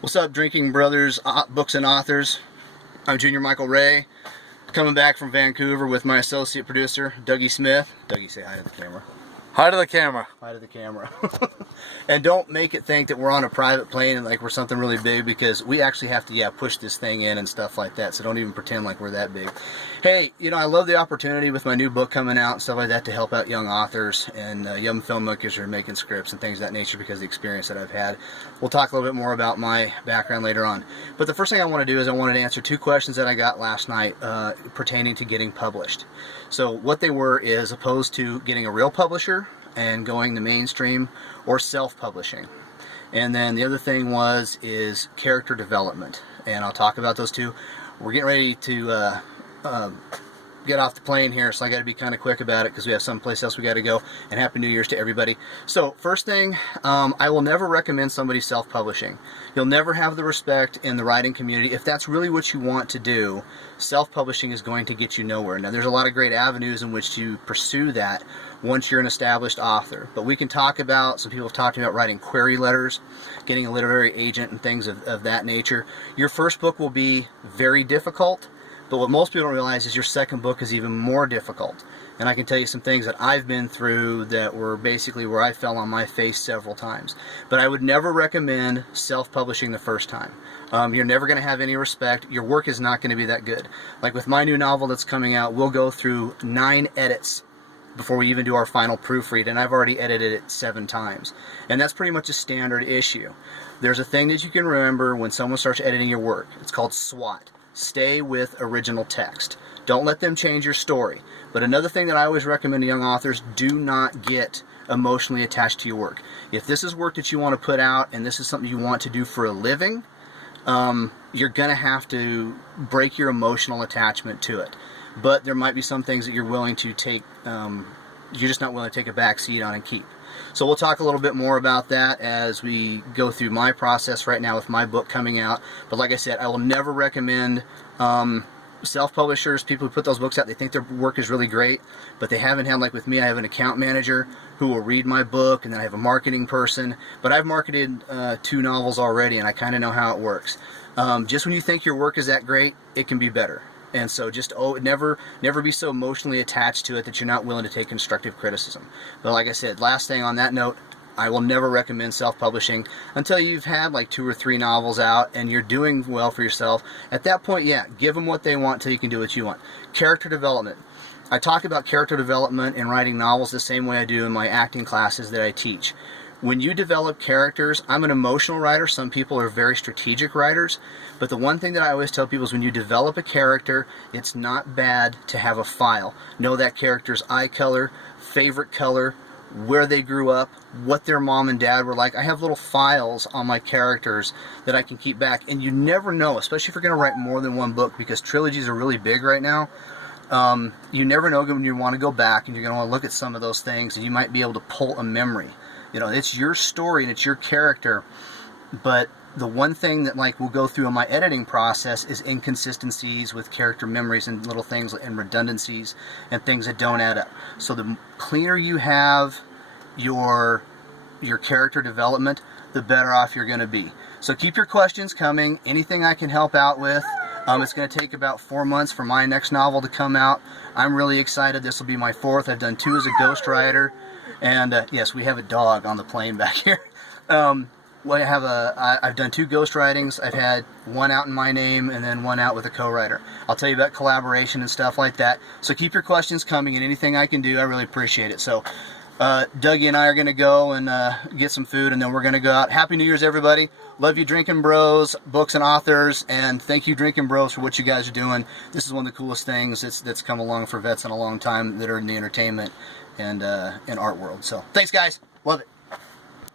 What's up, Drinking Brothers, Books and Authors? I'm Junior Michael Ray, coming back from Vancouver with my associate producer, Dougie Smith. Dougie, say hi to the camera. Hi to the camera. Hi to the camera. And don't make it think that we're on a private plane and like we're something really big, because we actually have to, push this thing in and stuff like that. So don't even pretend like we're that big. Hey, I love the opportunity with my new book coming out and stuff like that to help out young authors and young filmmakers who are making scripts and things of that nature because of the experience that I've had. We'll talk a little bit more about my background later on. But the first thing I want to do is I wanted to answer two questions that I got last night pertaining to getting published. So what they were is opposed to getting a real publisher and going the mainstream, or self-publishing. And then the other thing is character development, and I'll talk about those two. We're getting ready to get off the plane here, so I got to be kind of quick about it because we have someplace else we got to go. And Happy New Year's to everybody. So first thing, I will never recommend somebody self-publishing. You'll never have the respect in the writing community. If that's really what you want to do, self-publishing is going to get you nowhere. Now there's a lot of great avenues in which to pursue that once you're an established author. But we can talk about, some people have talked about writing query letters, getting a literary agent and things of that nature. Your first book will be very difficult. But what most people don't realize is your second book is even more difficult. And I can tell you some things that I've been through that were basically where I fell on my face several times. But I would never recommend self-publishing the first time. You're never going to have any respect. Your work is not going to be that good. Like with my new novel that's coming out, we'll go through 9 edits before we even do our final proofread, and I've already edited it 7 times. And that's pretty much a standard issue. There's a thing that you can remember when someone starts editing your work. It's called SWOT. Stay with original text. Don't let them change your story. But another thing that I always recommend to young authors, do not get emotionally attached to your work. If this is work that you want to put out and this is something you want to do for a living, you're going to have to break your emotional attachment to it. But there might be some things that you're willing to take, you're just not willing to take a back seat on and keep. So we'll talk a little bit more about that as we go through my process right now with my book coming out. But like I said, I will never recommend self-publishers, people who put those books out. They think their work is really great, but they haven't had, like with me, I have an account manager who will read my book, and then I have a marketing person. But I've marketed 2 novels already, and I kind of know how it works. Just when you think your work is that great, it can be better. And so just never be so emotionally attached to it that you're not willing to take constructive criticism. But like I said, last thing on that note, I will never recommend self-publishing until you've had like 2 or 3 novels out and you're doing well for yourself. At that point, give them what they want till you can do what you want. Character development. I talk about character development in writing novels the same way I do in my acting classes that I teach. When you develop characters, I'm an emotional writer. Some people are very strategic writers. But the one thing that I always tell people is when you develop a character, it's not bad to have a file. Know that character's eye color, favorite color, where they grew up, what their mom and dad were like. I have little files on my characters that I can keep back. And you never know, especially if you're going to write more than 1 book, because trilogies are really big right now. You never know when you want to go back and you're going to want to look at some of those things, and you might be able to pull a memory. It's your story and it's your character, but the one thing that we'll go through in my editing process is inconsistencies with character memories and little things and redundancies and things that don't add up. So the cleaner you have your character development, the better off you're going to be. So keep your questions coming. Anything I can help out with. It's going to take about 4 months for my next novel to come out. I'm really excited. This will be my 4th. I've done 2 as a ghostwriter. And yes, we have a dog on the plane back here. I've done 2 ghostwritings. I've had 1 out in my name and then 1 out with a co-writer. I'll tell you about collaboration and stuff like that. So keep your questions coming, and anything I can do, I really appreciate it. So Dougie and I are going to go and get some food, and then we're going to go out. Happy New Year's, everybody. Love you, Drinking Bros, Books and Authors, and thank you, Drinking Bros, for what you guys are doing. This is one of the coolest things that's come along for vets in a long time that are in the entertainment and art world. So thanks, guys. Love it.